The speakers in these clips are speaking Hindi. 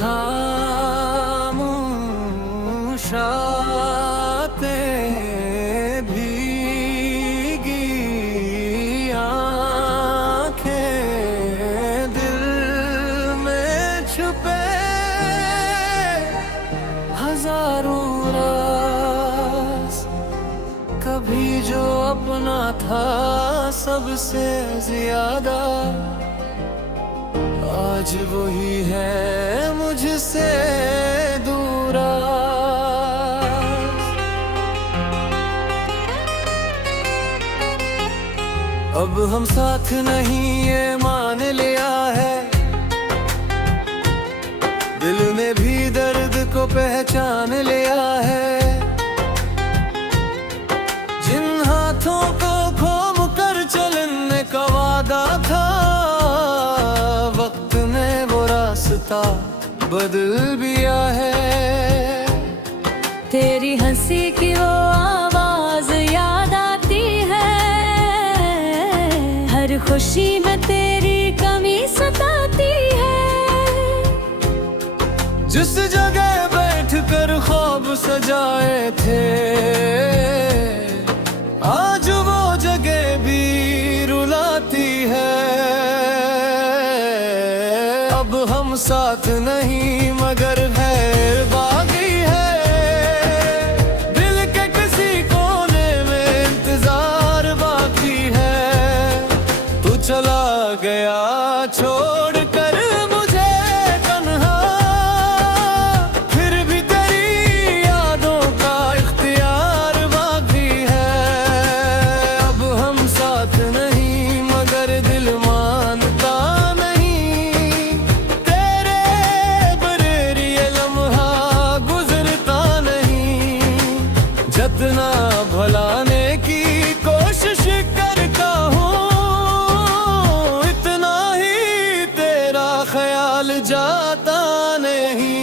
खामोश रातें, भीगी आँखें, दिल में छुपे हजारों राज। कभी जो अपना था सबसे ज्यादा, आज वही है मुझसे दूरा। अब हम साथ नहीं ये मान लिया है, दिल ने भी दर्द को पहचान लिया है। जिन हाथों को घूम कर चलने का वादा था, वक्त ने वो रास्ता बदल दिया है। तेरी हंसी की वो आवाज याद आती है, हर खुशी में तेरी कमी सताती है। जिस जगह बैठ कर ख्वाब सजाए थे, आज वो जगह भी रुलाती है। अब हम साथ नहीं मगर है बाकी है, दिल के किसी कोने में इंतजार बाकी है। तू चला गया छोड़ कर मुझे तन्हा, फिर भी तेरी यादों का इख्तियार बाकी है। अब हम साथ नहीं मगर दिल मानता नहीं, तेरे बगैर ये लम्हा गुजरता नहीं। जितना भुलाने की कोशिश करता हूँ, इतना ही तेरा ख्याल जाता नहीं।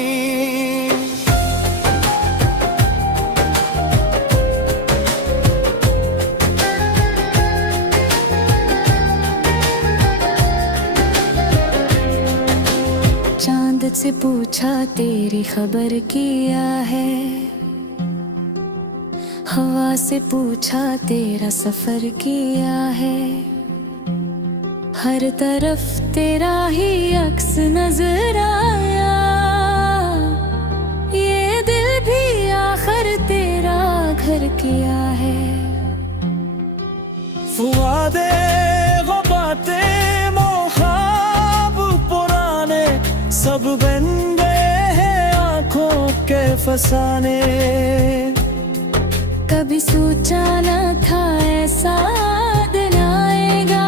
चांद से पूछा तेरी खबर किया है, हवा से पूछा तेरा सफर किया है। हर तरफ तेरा ही अक्स नजर आया, ये दिल भी आखिर तेरा घर किया है। फुआदे वो बातें ख्वाब पुराने, सब बन गए हैं आंखों के फसाने। कभी सोचा न था ऐसा दिन आएगा,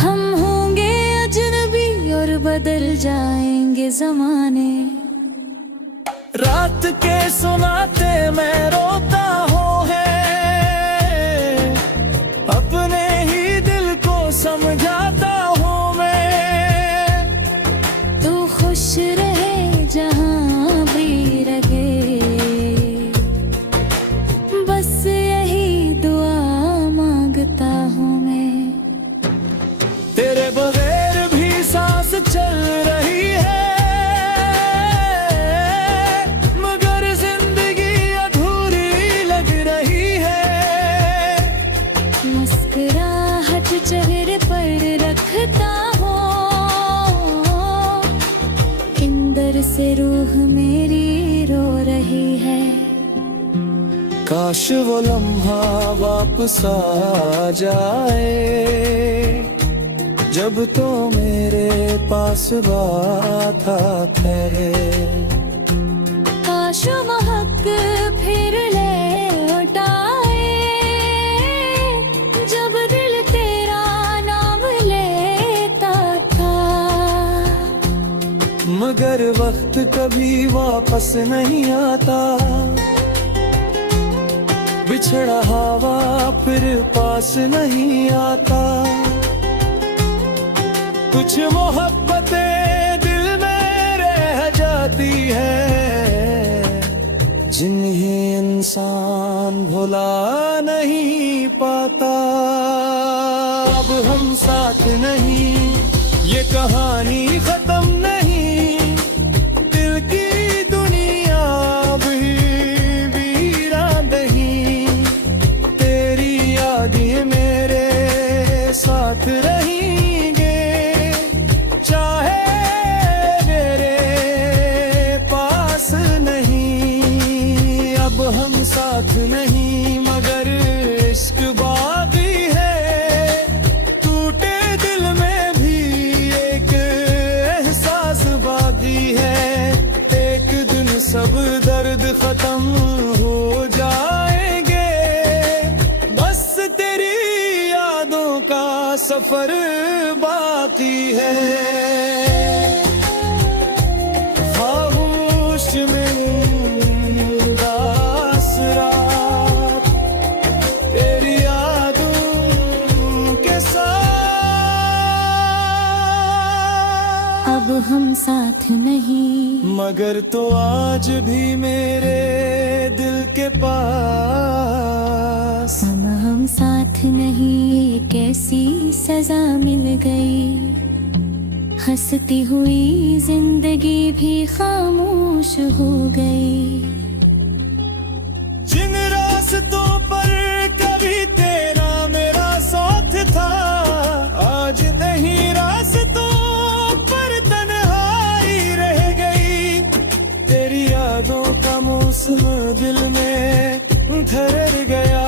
हम होंगे अजनबी और बदल जाएंगे जमाने। रात के सुनाते मैं रोता हूँ है, अपने ही दिल को समझाता हूँ मैं। तू खुश रहे जहाँ भी रहे, बस यही दुआ मांगता हूँ मैं। तेरे बगैर भी सांस चल रही है, मगर जिंदगी अधूरी लग रही है। मुस्कुराहट चेहरे पर रखता हूँ, अंदर से रूह मेरी रो रही है। काश वो लम्हा वापस आ जाए, जब तो मेरे पास बात ठहरे। काश महक फिर ले उठाए, जब दिल तेरा नाम लेता था। मगर वक्त कभी वापस नहीं आता, बिछड़ा हवा फिर पास नहीं आता। कुछ मोहब्बतें दिल में रह जाती है, जिन्हें इंसान भुला नहीं पाता। अब हम साथ नहीं, ये कहानी खत्म नहीं, आती है। खामोश में उदास रात तेरी यादों के साथ। अब हम साथ नहीं, मगर तो आज भी मेरे दिल के पास। हम साथ नहीं, कैसी सजा मिल गई। हंसती हुई जिंदगी भी खामोश हो गई। जिन रास्तों पर कभी तेरा मेरा साथ था, आज नहीं रास्तों पर तन्हाई रह गई। तेरी यादों का मौसम दिल में ठहर गया।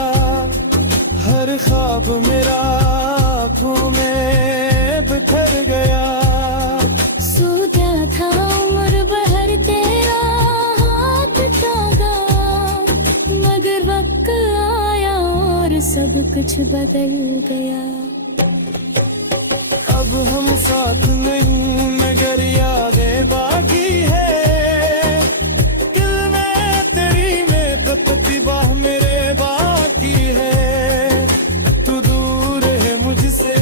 हर ख्वाब मेरा आँखों में बिखर गया। सूझा था उम्र भर तेरा हाथ थागा, मगर वक्त आया और सब कुछ बदल गया। अब हम साथ नहीं, मगर यादें बाकी है। दिल में तेरी में तपती बाह मेरे बाकी है। तू दूर है मुझसे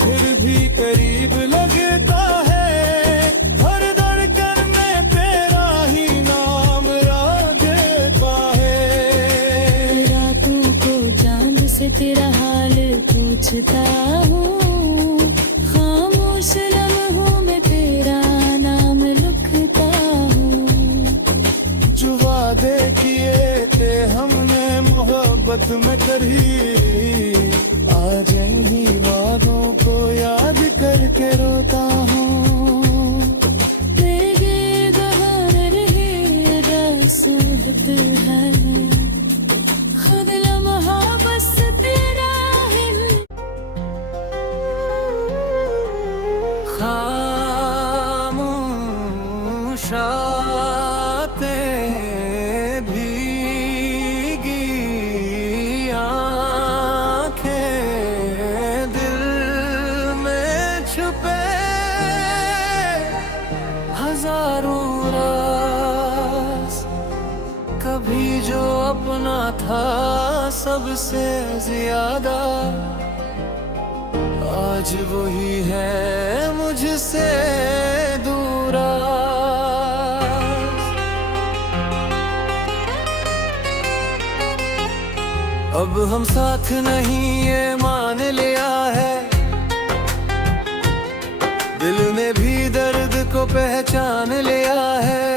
फिर भी करीब लगता है। हर धड़कन में तेरा ही नाम याद देता है। रातों को चांद से तेरा हाल पूछता हूँ, खामोश लम्हों में तेरा नाम लिखता हूँ। जो वादे किए थे हमने मोहब्बत में करी, आज इन्हीं वादों को याद करके रोता हूँ। तेरे गहर रहे रसूख है, खुद लम्हा बस तेरा है। खामोश रातें भीगी आँखें दिल में छुपे हजारों राज। कभी जो अपना था सबसे ज्यादा, आज वही है मुझसे दूरा। अब हम साथ नहीं ये मान लिया है। दिल ने भी दर्द को पहचान लिया है।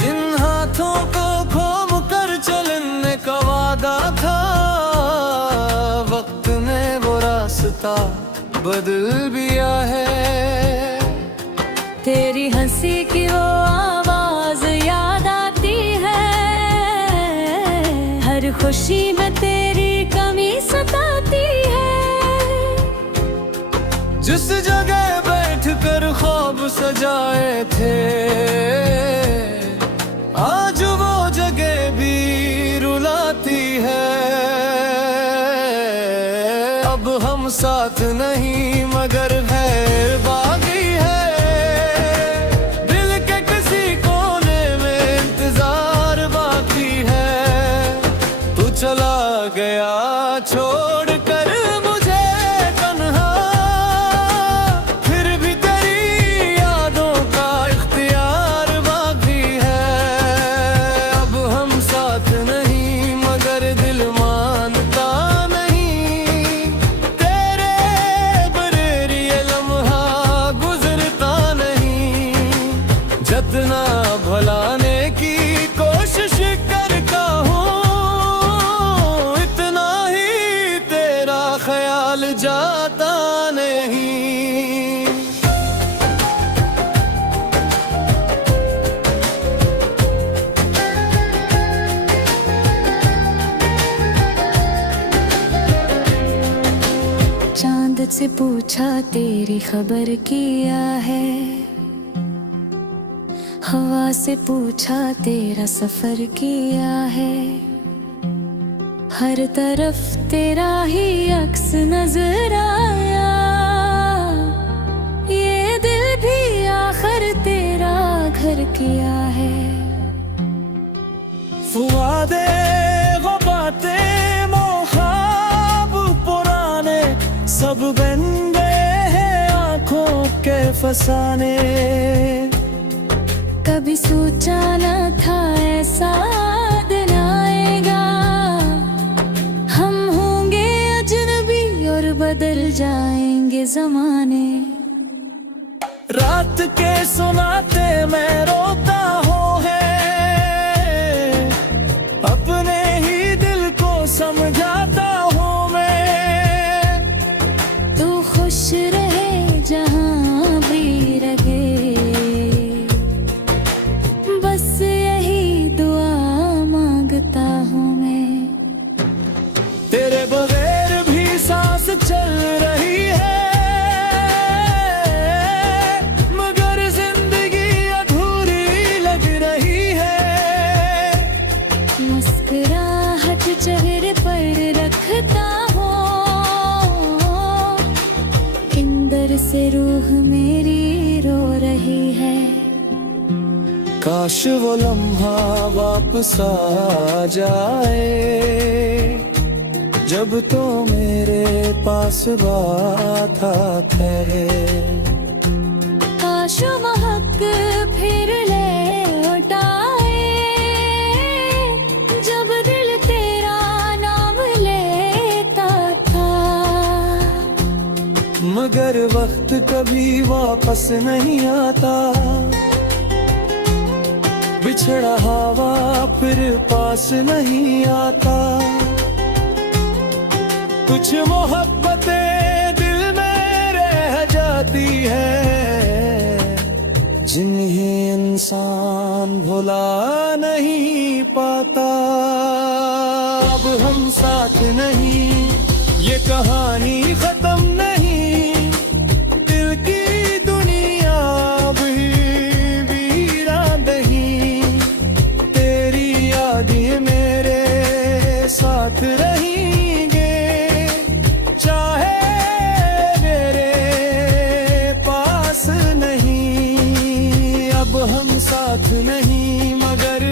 जिन हाथों को खोम कर चलने का वादा था, वक्त ने वो रास्ता बदल दिया है। तेरी हंसी की वो आवाज याद आती है, हर खुशी में तेरी कमी सताती है। जिस जगह बैठकर ख्वाब सजाए थे, आज वो जगह भी रुलाती है। अब हम साथ नहीं, मगर है बागी है। दिल के किसी कोने में इंतजार बाकी है। तू चला गया छोड़ कर मुझे तन्हा, फिर भी तेरी यादों का इख्तियार बाकी है। अब हम साथ नहीं, मगर दिल मानता नहीं। तेरे बगैर ये लम्हा गुजरता नहीं। जितना भुलाने की कोशिश करता हूँ, इतना ही तेरा ख्याल जाता नहीं। चांद से पूछा तेरी खबर किया है, हवा से पूछा तेरा सफर किया है। हर तरफ तेरा ही अक्स नजर आया बन गए हैं आंखों के फसाने। कभी सोचा न था ऐसा दिन आएगा, हम होंगे अजनबी और बदल जाएंगे जमाने। रात के सुनाते मैं रोता हूँ है, अपने ही दिल को समझाता हूँ मैं। तू खुश रहे जहाँ भी रहे, बस यही दुआ मांगता हूँ मैं। तेरे बगैर भी सांस चल रही है, मगर जिंदगी अधूरी लग रही है। मुस्कुराहट चेहरे पर रखता हूँ, अंदर से रूह मेरी रो रही है। काश वो लम्हा वापस आ जाए, जब तो मेरे पास बात है। काश वो हक फिर लौटाए, जब दिल तेरा नाम लेता था। मगर वक्त कभी वापस नहीं आता, बिछड़ा हवा फिर पास नहीं आता। कुछ मोहब्बतें दिल में रह जाती है, जिन्हें इंसान भुला नहीं पाता। अब हम साथ नहीं, ये कहानी खत्म नहीं, दिल की दुनिया भी वीरान नहीं। तेरी यादें मेरे साथ रहेंगे, चाहे मेरे पास नहीं। अब हम साथ नहीं, मगर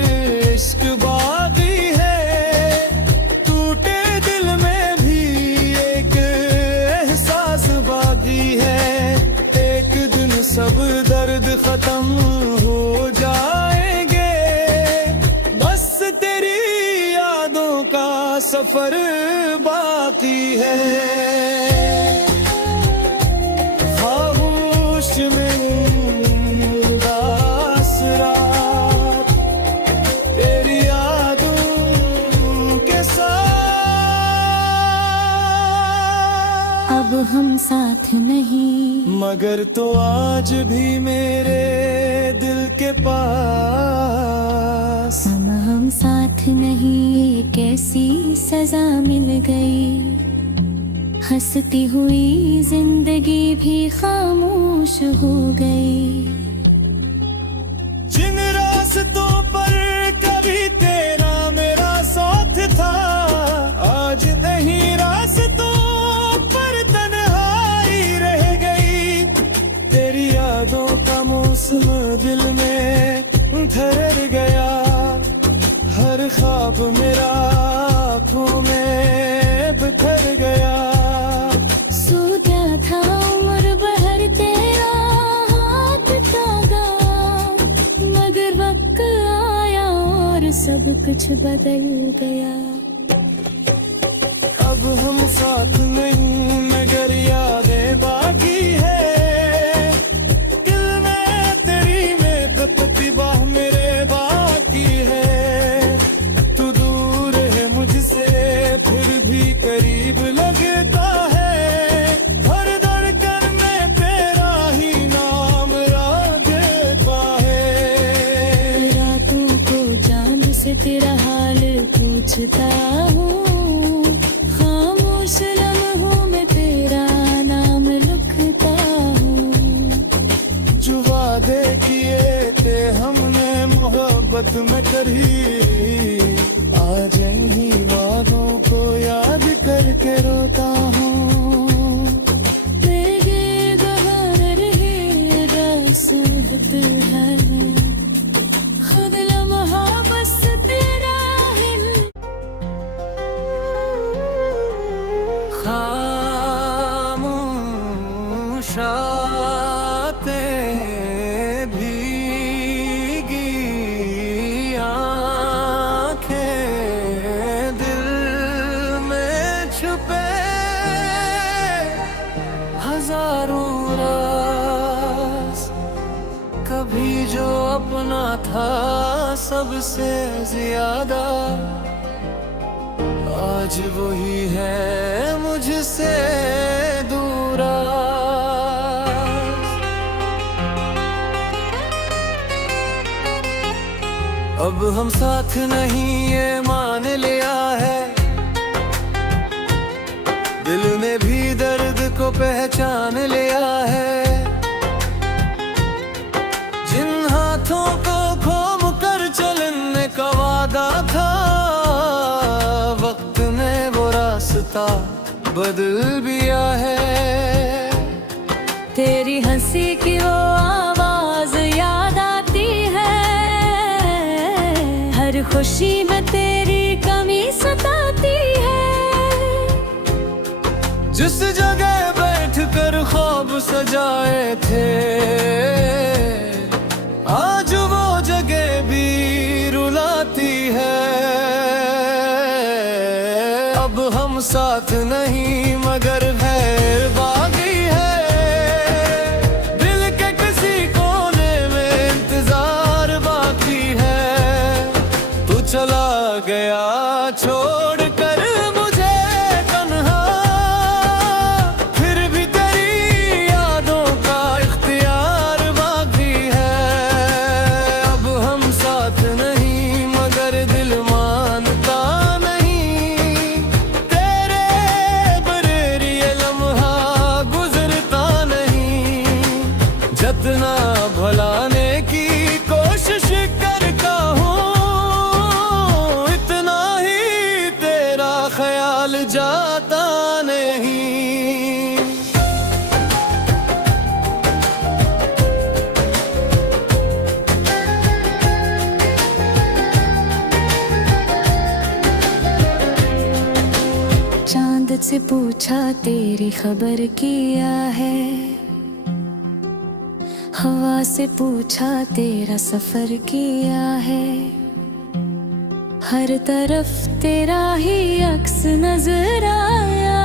इश्क बाकी है। टूटे दिल में भी एक एहसास बाकी है। एक दिन सब दर्द खत्म हो जाएंगे, बस तेरी यादों का सफर बाकी है। खामोश में उदास रात, तेरी यादों के साथ। अब हम साथ नहीं, मगर तो आज भी मेरे दिल के पास। हम साथ नहीं, कैसी सजा मिल गई। हंसती हुई जिंदगी भी खामोश हो गई। जिन रास्तों पर कभी तेरा मेरा साथ था, आज नहीं रास्तों पर तन्हाई रह गई। तेरी यादों का मौसम दिल में ठहर गया, हर ख्वाब मेरा आँखों में बिखर गया। सो क्या था उम्र भर तेरा हाथ थागा, मगर वक्त आया और सब कुछ बदल गया। अब हम साथ नहीं, मगर यादें बाकी है। दिल में तेरी में तपती बाह मेरे बाकी है। तू दूर है मुझसे फिर भी करीब लगता है। हर धड़कन में तेरा ही नाम रागता है। रातों को चांद से तेरा हाल पूछता हूँ, खामोश लम्हों में तेरा नाम लिखता हूँ। जो वादे किए थे हमने मोहब्बत में करी, आज इन्हीं वादों को याद करके रोता हूँ। तेरे गहर रहे रसूलत है, खुद लम्हा बस तेरा ही। खामोश बरसातें भीगी आंखें दिल में छुपे हजारों राज, कभी जो अपना था सबसे ज्यादा, आज वही है मुझसे दूरा। अब हम साथ नहीं ये मान लिया है, दिल ने भी दर्द को पहचान लिया है। जिन हाथों को घूम कर चलने का वादा था, वक्त ने वो रास्ता बदल दिया है। तेरी हंसी की वो आवाज याद आती है, हर खुशी में तेरी कमी सताती है। जिस जगह बैठ कर ख्वाब सजाए थे, आज वो जगह भी रुलाती है। अब हम साथ नहीं मगर है बागी है, दिल के किसी कोने में इंतजार बाकी है। तू चला गया छोड़ कर मुझे तन्हा, फिर भी तेरी यादों का इख्तियार बाकी है। अब हम साथ नहीं मगर दिल मानता नहीं, तेरे बगैर ये लम्हा गुजरता नहीं। जितना भुलाने की कोशिश करता हूँ, इतना ही तेरा ख्याल जाता नहीं। चांद से पूछा तेरी खबर किया है, हवा से पूछा तेरा सफर किया है। हर तरफ तेरा ही अक्स नजर आया,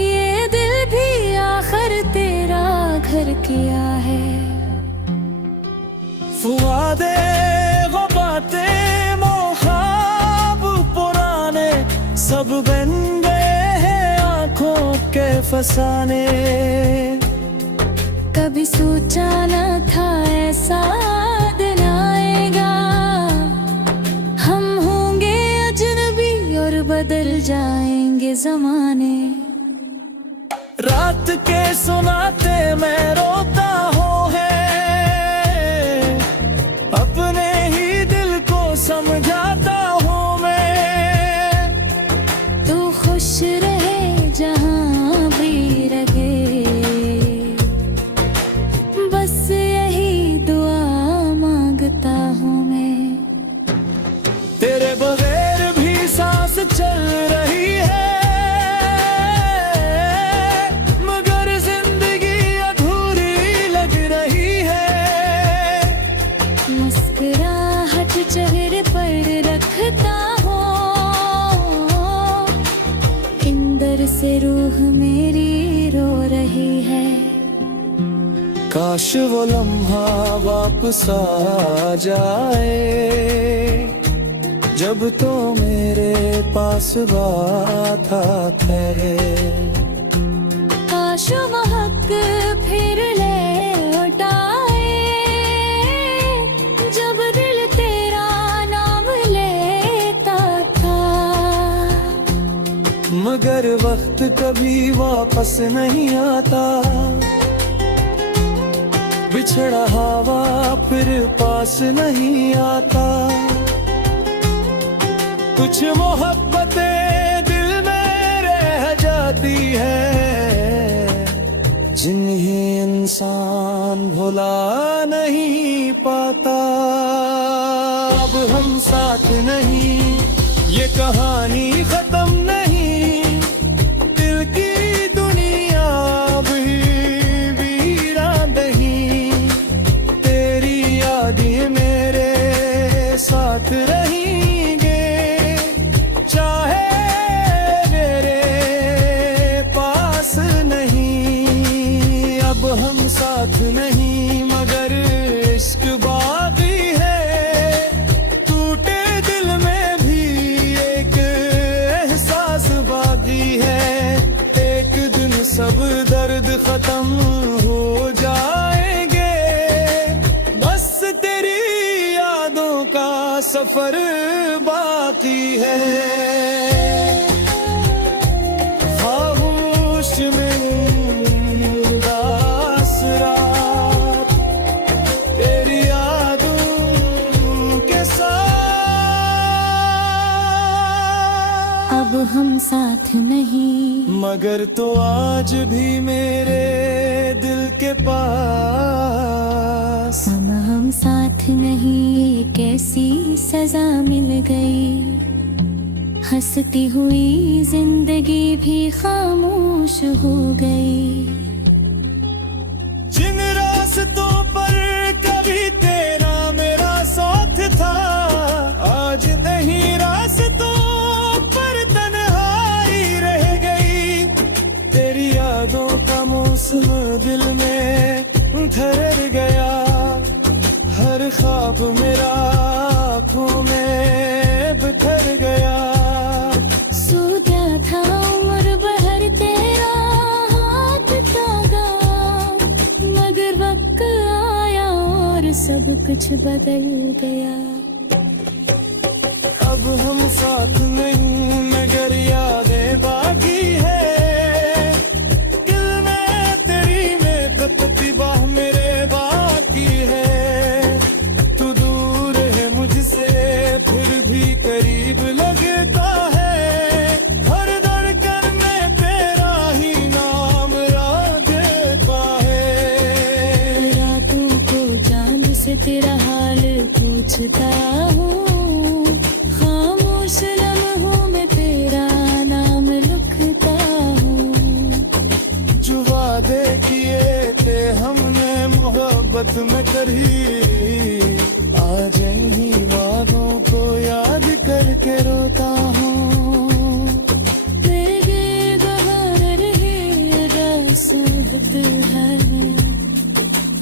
ये दिल भी आखिर तेरा घर किया है। फुआदे वो बातें मोहाब पुराने सब बन गए हैं आंखों के फसाने। कभी सोचा न था ऐसा दिन आएगा, हम होंगे अजनबी और बदल जाएंगे जमाने। रात के सुनाते मैं रोता हूँ है, अपने ही दिल को समझाता हूँ मैं। तू खुश रहे जहाँ भी रहे, बस यही दुआ मांगता हूँ मैं। तेरे बगैर भी सांस चल रही है, मगर जिंदगी अधूरी लग रही है। मुस्कुराहट चेहरे पर रखता हूँ, अंदर से रूह मेरी रो रही है। काश वो लम्हा वापस आ जाए, जब तो मेरे पास बात है। काश महक फिर ले उठाए, जब दिल तेरा नाम लेता था। मगर वक्त कभी वापस नहीं आता, बिछड़ा हवा फिर पास नहीं आता। कुछ मोहब्बतें दिल में रह जाती है, जिन्हें इंसान भुला नहीं पाता। अब हम साथ नहीं, ये कहानी खत्म नहीं, दिल की दुनिया अब खत्म हो जाएंगे, बस तेरी यादों का सफर बाकी है। खामोश में उदास रात तेरी यादों के साथ। अब हम साथ नहीं, मगर तो आज भी मेरे दिल के पास। हम साथ नहीं, कैसी सजा मिल गई। हंसती हुई जिंदगी भी खामोश हो गई। जिन रास्तों पर कभी तेरा मेरा साथ था, आज नहीं रास्तों पर तन्हाई रह गई। तेरी यादों का मौसम दिल में ठहर गया, हर ख्वाब मेरा आँखों में बिखर गया। सूझा था उम्र भर तेरा हाथ थागा, मगर वक्त आया और सब कुछ बदल गया। अब हम साथ नहीं, मगर यादें बाकी है। दिल में तेरी में तपती बाह मेरे बाकी है। तू दूर है मुझसे फिर भी करीब लगता है। हर धड़कन में तेरा ही नाम रागता है। रातों को चांद से तेरा हाल पूछता हूँ, खामोश लम्हों में तेरा नाम लिखता हूँ। जो वादे किए थे हमने मोहब्बत में करी, आज इन्हीं वादों को याद करके रोता हूँ। मेरे गहर रहे रसूलत है,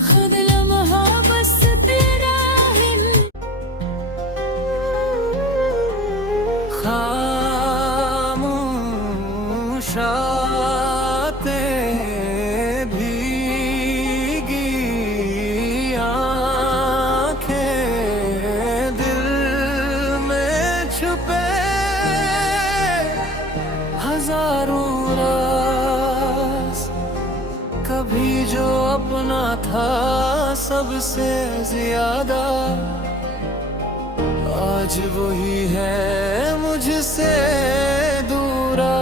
खुद लम्हा बस तेरा ही। खामोश रातें, भीगी आँखें, दिल में छुपे हजारों राज। कभी जो अपना था सबसे ज्यादा, आज वही है मुझसे दूरा।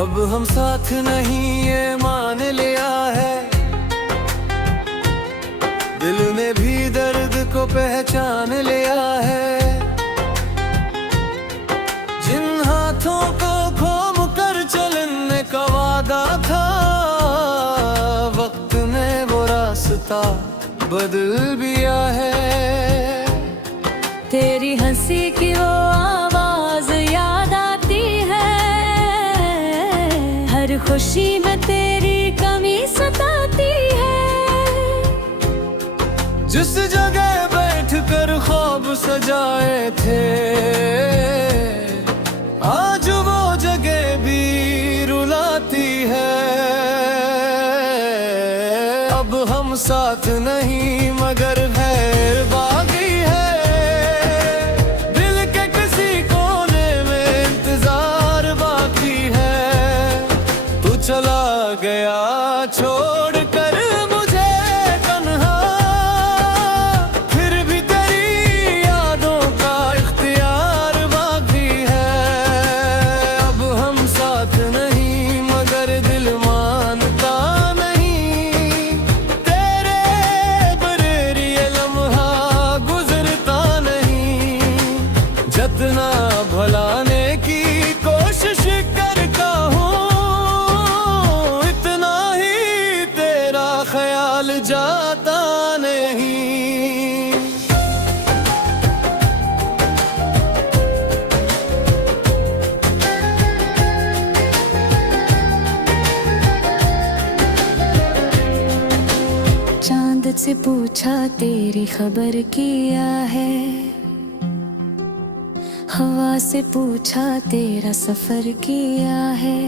अब हम साथ नहीं ये मान लिया है, दिल ने भी दर्द को पहचान लिया है। जिन हाथों को घूम कर चलने का वादा था, वक्त ने वो रास्ता बदल दिया है। तेरी हंसी की वो आवाज याद आती है, हर खुशी में तेरी कमी सताती है। जिस जगह बैठ कर ख्वाब सजाए थे, आज वो जगह भी रुलाती है। अब हम साथ नहीं, मगर खैर बाकी है। दिल के किसी कोने में इंतजार बाकी है। तू चला गया छोड़ कर मुझे तन्हा, फिर भी तेरी यादों का इख्तियार बाकी है। अब हम साथ नहीं, मगर दिल मानता नहीं। तेरे बगैर ये लम्हा गुजरता नहीं। जतना भुलाने की कोशिश करता हूँ, इतना ही तेरा ख्याल जाता नहीं। चांद से पूछा तेरी खबर किया है, हवा से पूछा तेरा सफर किया है,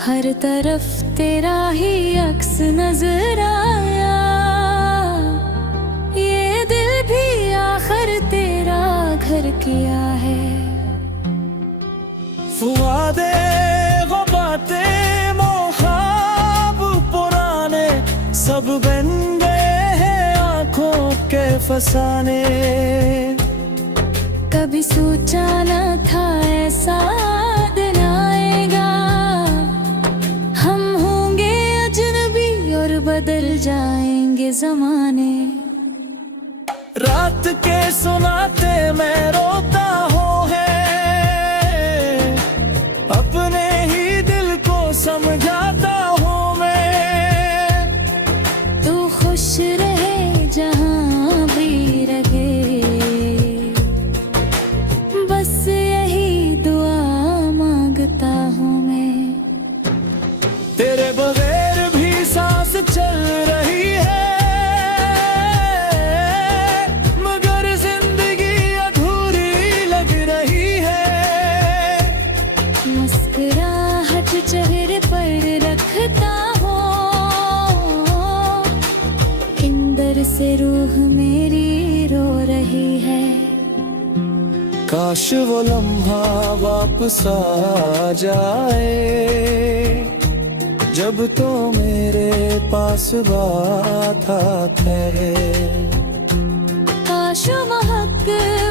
हर तरफ तेरा ही अक्स नजर आया। ये दिल भी आखिर तेरा घर किया है। फुआदे वो बातें ख्वाब पुराने सब बन गए हैं आंखों के फसाने। कभी सोचा न था ऐसा दिन आएगा, हम होंगे अजनबी और बदल जाएंगे जमाने। रात के सुनाते मैं रोता हूँ है, अपने ही दिल को समझाता हूँ मैं। तू खुश रहे जहाँ भी रहे, बस यही दुआ मांगता हूँ मैं। तेरे बगैर भी सांस चल रही है, मगर जिंदगी अधूरी लग रही है। मुस्कुराहट चेहरे पर रखता हूँ, अंदर से रूह मेरी रो रही है। काश वो लम्हा वापस आ जाए, जब तो मेरे पास बात है। काश महक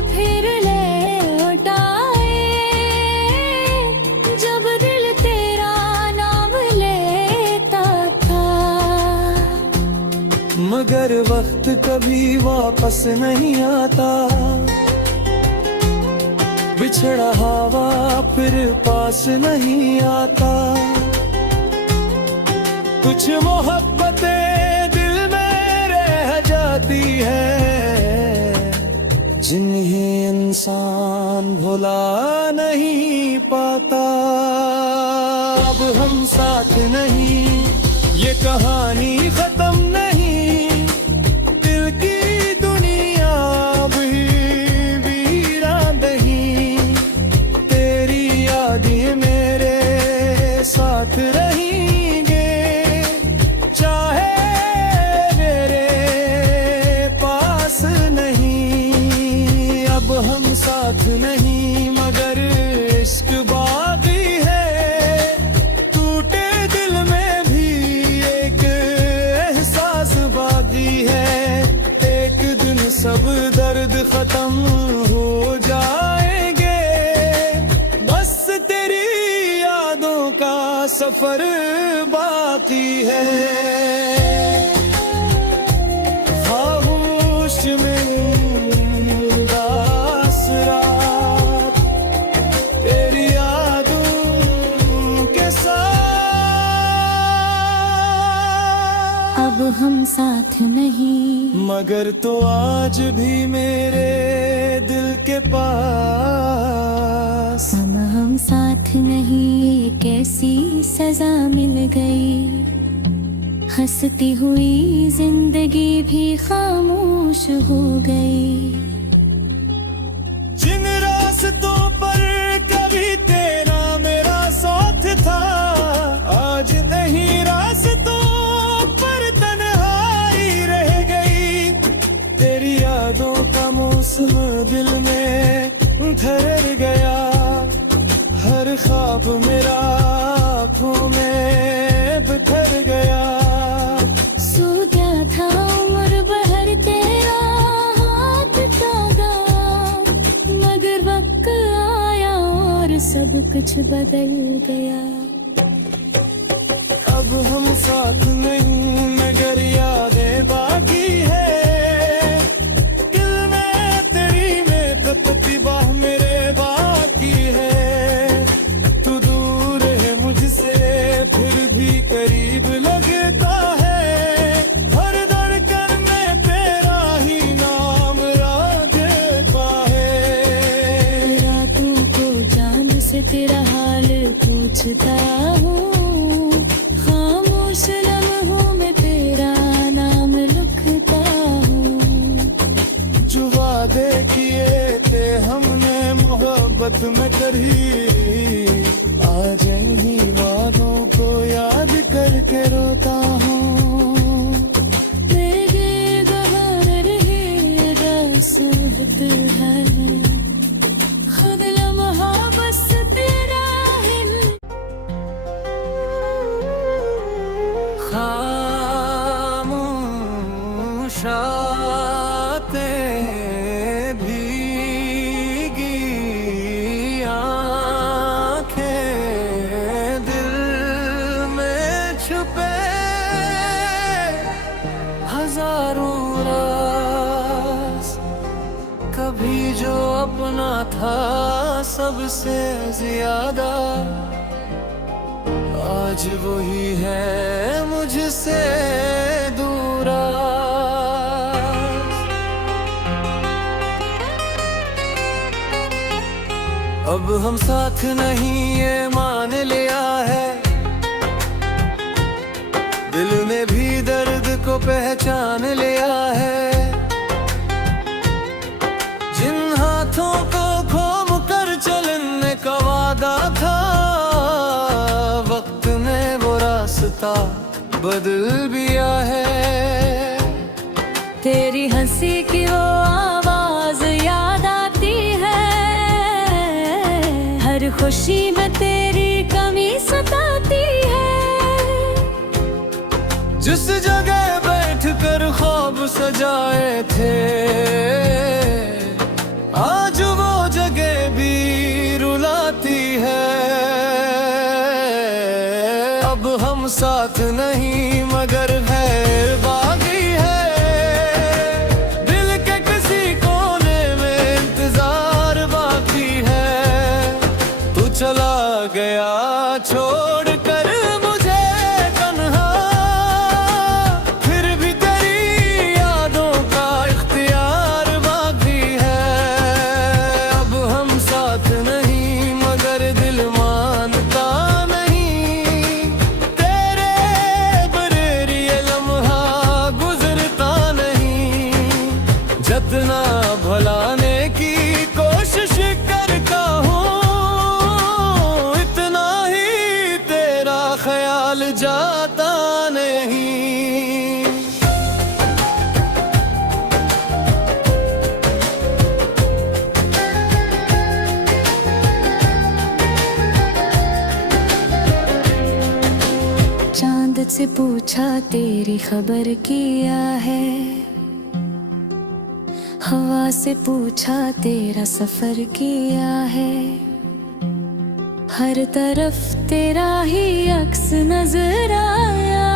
फिर लौटाए, जब दिल तेरा नाम लेता था। मगर वक्त कभी वापस नहीं आता, बिछड़ा हवा फिर पास नहीं आता। कुछ मोहब्बतें दिल में रह जाती है, जिन्हें इंसान भुला नहीं पाता। अब हम साथ नहीं, ये कहानी खत्म नहीं, दिल की दुनिया भी वीरान नहीं। तेरी यादें मेरे साथ रहेंगे, चाहे मेरे पास नहीं। अब हम साथ नहीं, मगर इश्क बाकी है। टूटे दिल में भी एक एहसास बाकी है। एक दिन सब दर्द खत्म हो जाएंगे, बस तेरी यादों का सफर बाकी है। खामोश में उदास रात, तेरी यादों के साथ। अब हम साथ नहीं, मगर तो आज भी मेरे दिल के पास। हम साथ नहीं, कैसी सजा मिल गई। हंसती हुई जिंदगी भी खामोश हो गई। जिन रास्तों पर कभी तेरा मेरा साथ था, आज नहीं रास्तों पर तन्हाई रह गई। तेरी यादों का मौसम दिल में ठहर गया, हर ख्वाब मेरा आँखों में बिखर गया। सो गया था उम्र भर तेरा हाथ थागा, मगर वक्त आया और सब कुछ बदल गया। अब हम साथ नहीं, मगर यादें बाकी है। दिल में तेरी में तपती बाह मेरे बाकी है। तू दूर है मुझसे फिर भी करीब लगता है। हर धड़कन में तेरा ही नाम राजता है। रातों को चांद से तेरा हाल पूछता हूँ, खामोश लम्हों में तेरा नाम लिखता हूँ। जो वादे किए थे हम मोहब्बत में करी। आज इन्हीं वादों को याद करके रोता हूँ। मेरे गवार रहे रसूलत है, खुद लम्हा बस तेरा है। खामोशातें भीगी आँखें दिल में छुपे हजारों राज। कभी जो अपना था सबसे ज्यादा, आज वही है मुझसे दूर। अब हम साथ नहीं ये मान लिया है, दिल ने भी दर्द को पहचान लिया है। जिन हाथों को खोम कर चलने का वादा था, वक्त ने वो रास्ता बदल दिया है। तेरी हंसी की वो आवाज याद आती है, हर खुशी में तेरी कमी सताती है। जिस जगह बैठकर ख्वाब सजाए थे, आज वो जगह भी रुलाती है। अब हम साथ नहीं मगर खैर बागी है, दिल के किसी कोने में इंतजार बाकी है। तू चला गया छोड़ कर मुझे तन्हा, फिर भी तेरी यादों का इख्तियार बाकी है। अब हम साथ नहीं मगर दिल मानता नहीं, तेरे बगैर ये लम्हा गुजरता नहीं। जितना भुलाने की कोशिश करता हूँ, इतना ही तेरा ख्याल जाता नहीं। चांद से पूछा तेरी खबर किया है, हवा से पूछा तेरा सफर किया है। हर तरफ तेरा ही अक्स नजर आया,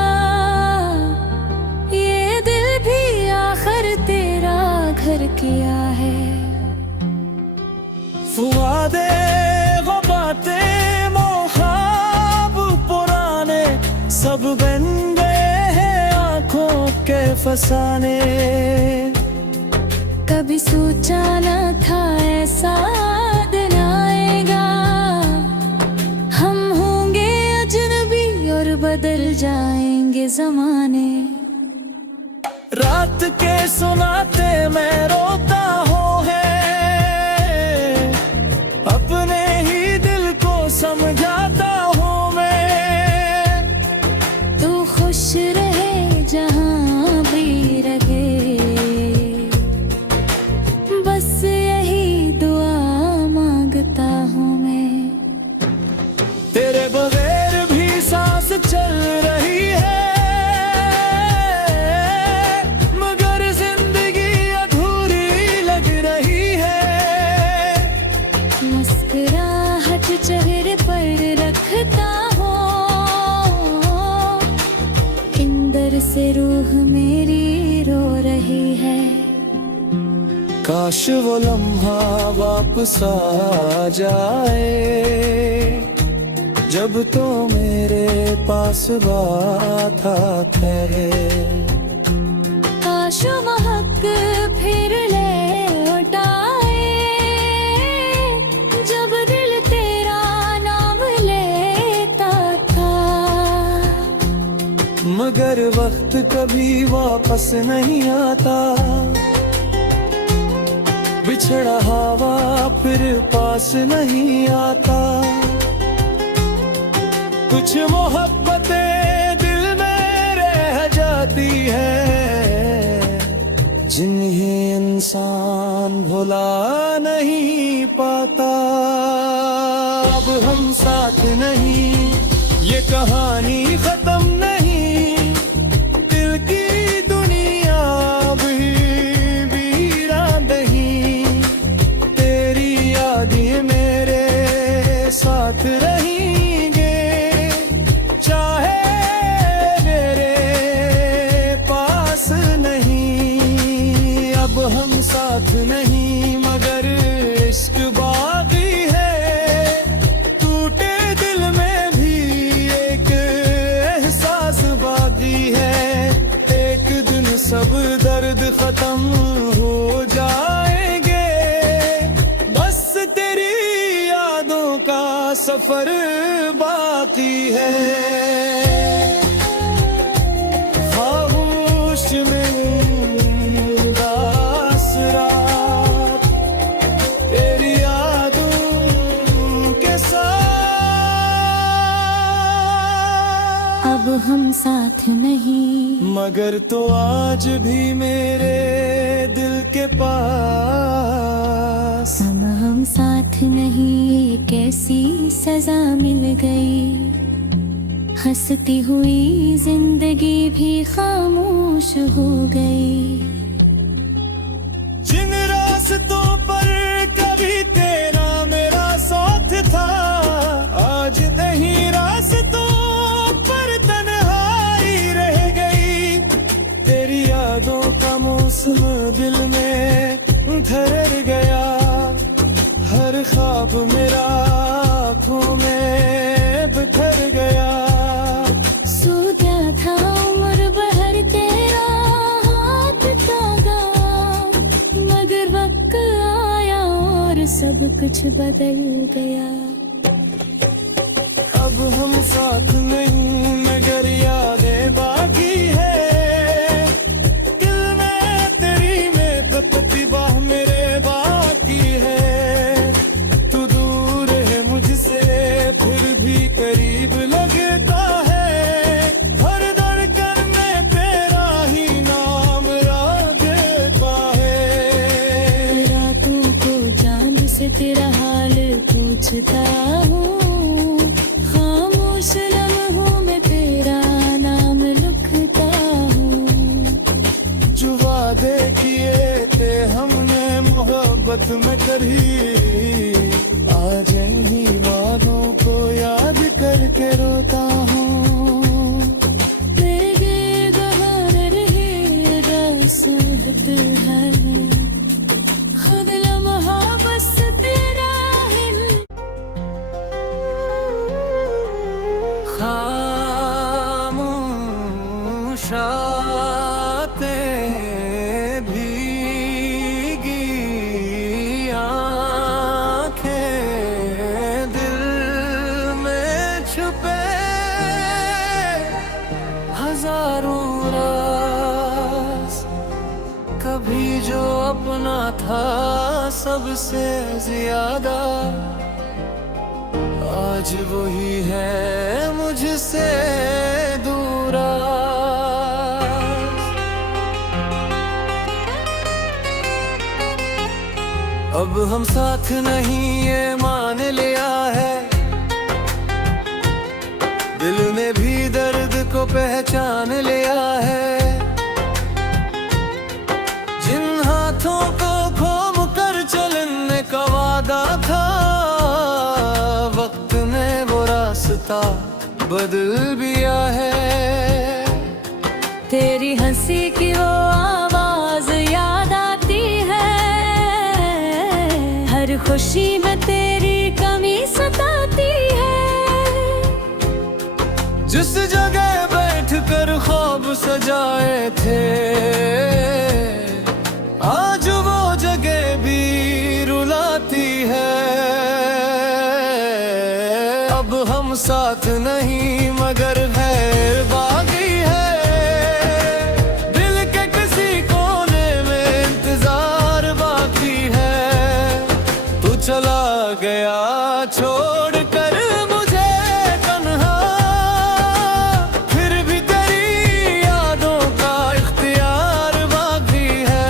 ये दिल भी आखिर तेरा घर किया है। फुआदे वो बातें मोखाब पुराने सब बन गए हैं आंखों के फसाने। कभी सोचा न था ऐसा दिन आएगा, हम होंगे अजनबी और बदल जाएंगे जमाने। रात के सुनाते मैं रोता हूँ है, अपने ही दिल को समझाता हूँ मैं। तू खुश रहे जहाँ भी रहे, बस यही दुआ मांगता हूँ मैं। तेरे बगैर भी सांस चल रही है, मगर जिंदगी अधूरी लग रही है। मुस्कुराहट चेहरे पर रखता हूँ, अंदर से रूह मेरी रो रही है। काश वो लम्हा वापस आ जाए, जब तो मेरे पास बात है। काश महक फिर लौटाए, जब दिल तेरा नाम लेता था। मगर वक्त कभी वापस नहीं आता, बिछड़ा हवा फिर पा पास नहीं आता। कुछ मोहब्बतें दिल में रह जाती है, जिन्हें इंसान भुला नहीं पाता। अब हम साथ नहीं, ये कहानी खत्म नहीं, दिल की दुनिया भी वीरान नहीं। तेरी यादें मेरे साथ रहेंगे, चाहे मेरे पास नहीं। अब हम साथ नहीं मगर इश्क बाकी है, टूटे दिल में भी एक एहसास बाकी है। एक दिन सब दर्द खत्म हो जाएंगे, बस तेरी यादों का सफर बाकी है। खामोश में उदास रात, तेरी यादों के साथ। अब हम साथ नहीं, मगर तो आज भी मेरे दिल के पास। हम साथ नहीं, ये कैसी सजा मिल गई। हंसती हुई जिंदगी भी खामोश हो गई। जिन रास्तों पर कभी तेरा मेरा साथ था, आज नहीं रास्तों पर तन्हाई रह गई। तेरी यादों का मौसम दिल में ठहर गया, हर ख्वाब मेरा आँखों में बिखर गया। सो क्या था उम्र भर तेरा हाथ थागा, मगर वक्त आया और सब कुछ बदल गया। अब हम साथ नहीं मगर यादें बाकी है, दिल में तेरी में तपती बाह मेरे बाकी है। तू दूर है मुझसे फिर भी करीब लगता है, हर धड़कन में तेरा ही नाम रागता है। रातों को चांद से तेरा हाल पूछता हूँ, खामोश लम्हों में तेरा नाम लिखता हूँ। जो वादे किए थे हमने मोहब्बत में करी, आज इन्हीं वादों को याद करके रोता हूँ। तेरे गहर रहे रसूलत है, खुद लम्हा बस तेरा ही। खामोशातें भीगी आँखें, दिल में छुपे हजारों राज। कभी जो अपना था सबसे ज्यादा, आज वही है मुझसे दूरा। अब हम साथ नहीं ये मान लिया है, दिल ने भी दर्द को पहचान लिया है। जिन हाथों को खोम कर चलने का वादा था, वक्त ने वो रास्ता बदल दिया है। तेरी हंसी की वो आवाज याद आती है, हर खुशी में तेरी कमी सताती है। जिस जगह बैठ कर ख्वाब सजाए थे, आज वो जगह भी रुलाती है। अब हम साथ नहीं मगर है बाकी है, दिल के किसी कोने में इंतजार बाकी है। तू चला गया छोड़ कर मुझे तन्हा, फिर भी तेरी यादों का इख्तियार बाकी है।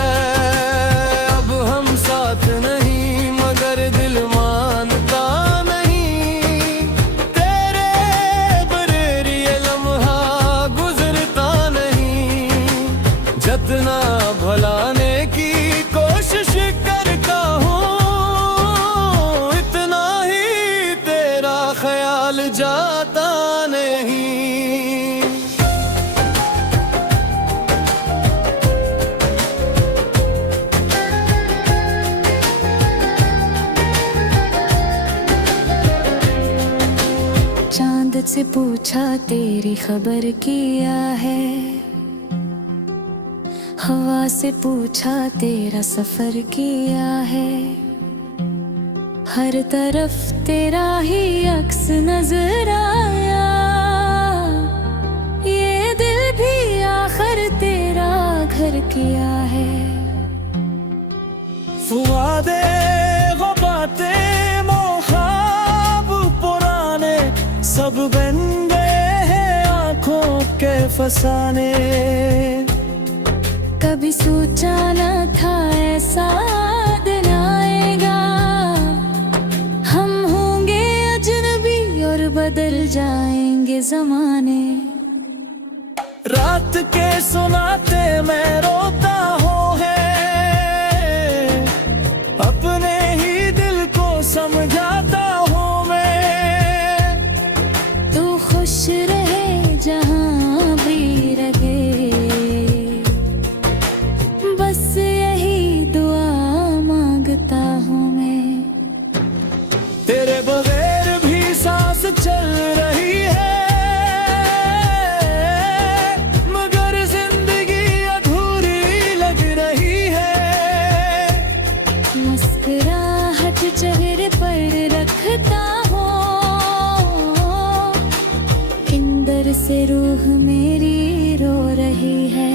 अब हम साथ नहीं मगर दिल मानता नहीं, तेरे बगैर ये लम्हा गुजरता नहीं। जितना भुलाने की कोशिश करता हूँ, इतना ही तेरा ख्याल जाता नहीं। चांद से पूछा तेरी खबर किया है, हवा से पूछा तेरा सफर किया है। हर तरफ तेरा ही अक्स नजर आया, ये दिल भी आखिर तेरा घर किया है। फुआदे वो बातें मोहाब पुराने सब बन गए हैं आंखों के फसाने। कभी सोचा न था ऐसा दिन आएगा, हम होंगे अजनबी और बदल जाएंगे जमाने। रात के सुनाते मैं रोता हूँ है, अपने ही दिल को समझाता हूँ मैं। तू खुश रहे जहाँ भी रहे, बस यही दुआ मांगता हूँ मैं। तेरे बगैर भी सांस चल रही है, मगर जिंदगी अधूरी लग रही है। मुस्कुराहट चेहरे पर रखता हूँ, अंदर से रूह मेरी रो रही है।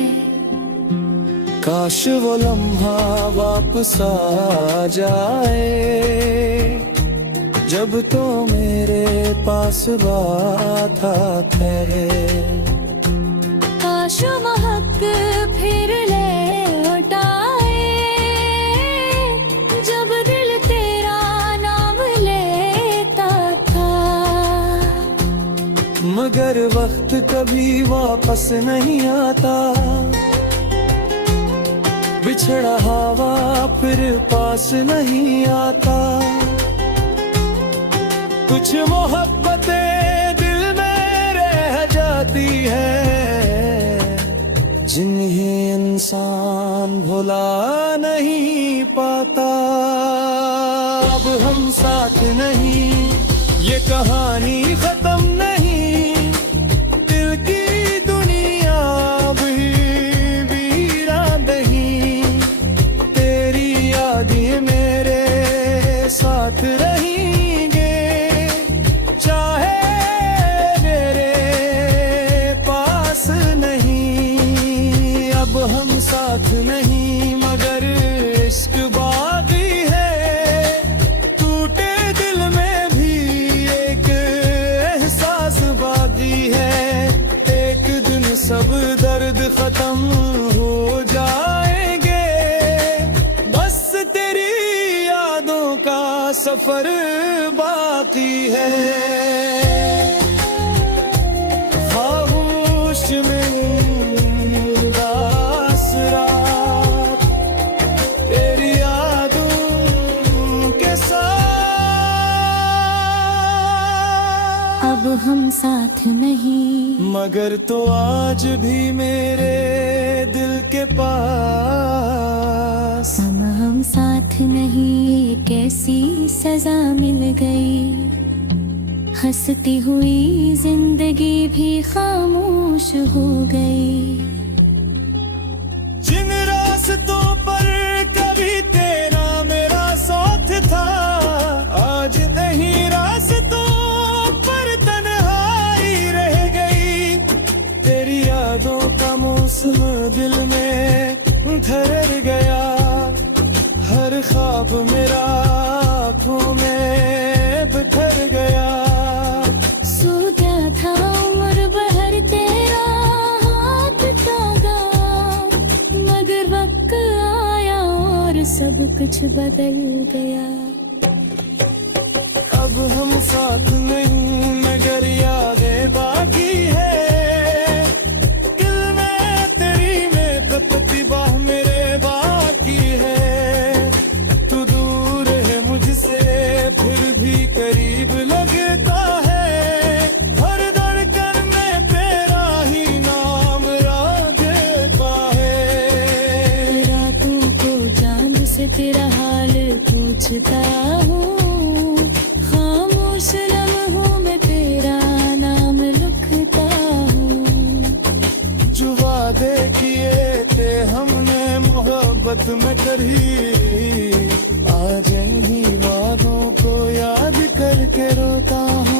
काश वो लम्हा वापस आ जाए, जब तो मेरे पास बात है। काश महक फिर लौट आए, जब दिल तेरा नाम लेता था। मगर वक्त कभी वापस नहीं आता, बिछड़ा हवा फिर पास नहीं आता। कुछ मोहब्बतें दिल में रह जाती है, जिन्हें इंसान भुला नहीं पाता। अब हम साथ नहीं, ये कहानी खत्म नहीं, दिल की दुनिया भी वीरान नहीं। तेरी यादें मेरे साथ रहेंगे, चाहे मेरे पास नहीं। अब हम साथ नहीं मगर इश्क बाकी है, टूटे दिल में भी एक एहसास बाकी है। एक दिन सब दर्द खत्म हो जाएंगे, बस तेरी यादों का सफर बाकी है। खामोश में उदास रात, तेरी यादों के साथ। अब हम साथ नहीं, मगर तो आज भी मेरे दिल के पास। हम साथ नहीं, कैसी सजा मिल गई। हंसती हुई जिंदगी भी खामोश हो गई। जिन रास्तों पर कभी तेरा मेरा साथ था, आज नहीं रास्तों पर तन्हाई रह गई। तेरी यादों का मौसम दिल में ठहर गया, हर ख्वाब मेरा आँखों में कुछ बदल गया। अब हम साथ नहीं मगर यादें बाकी है, दिल में तेरी में तपती बाह मेरे बाकी है। तू दूर है मुझसे फिर भी करीब लगता है, हर धड़कन में तेरा ही नाम रागता है। रातों को चांद से तेरा हाल पूछता हूँ, खामोश लम्हों में तेरा नाम लिखता हूँ। जो वादे किए थे हमने मोहब्बत में करी, आज इन्हीं वादों को याद करके रोता हूँ।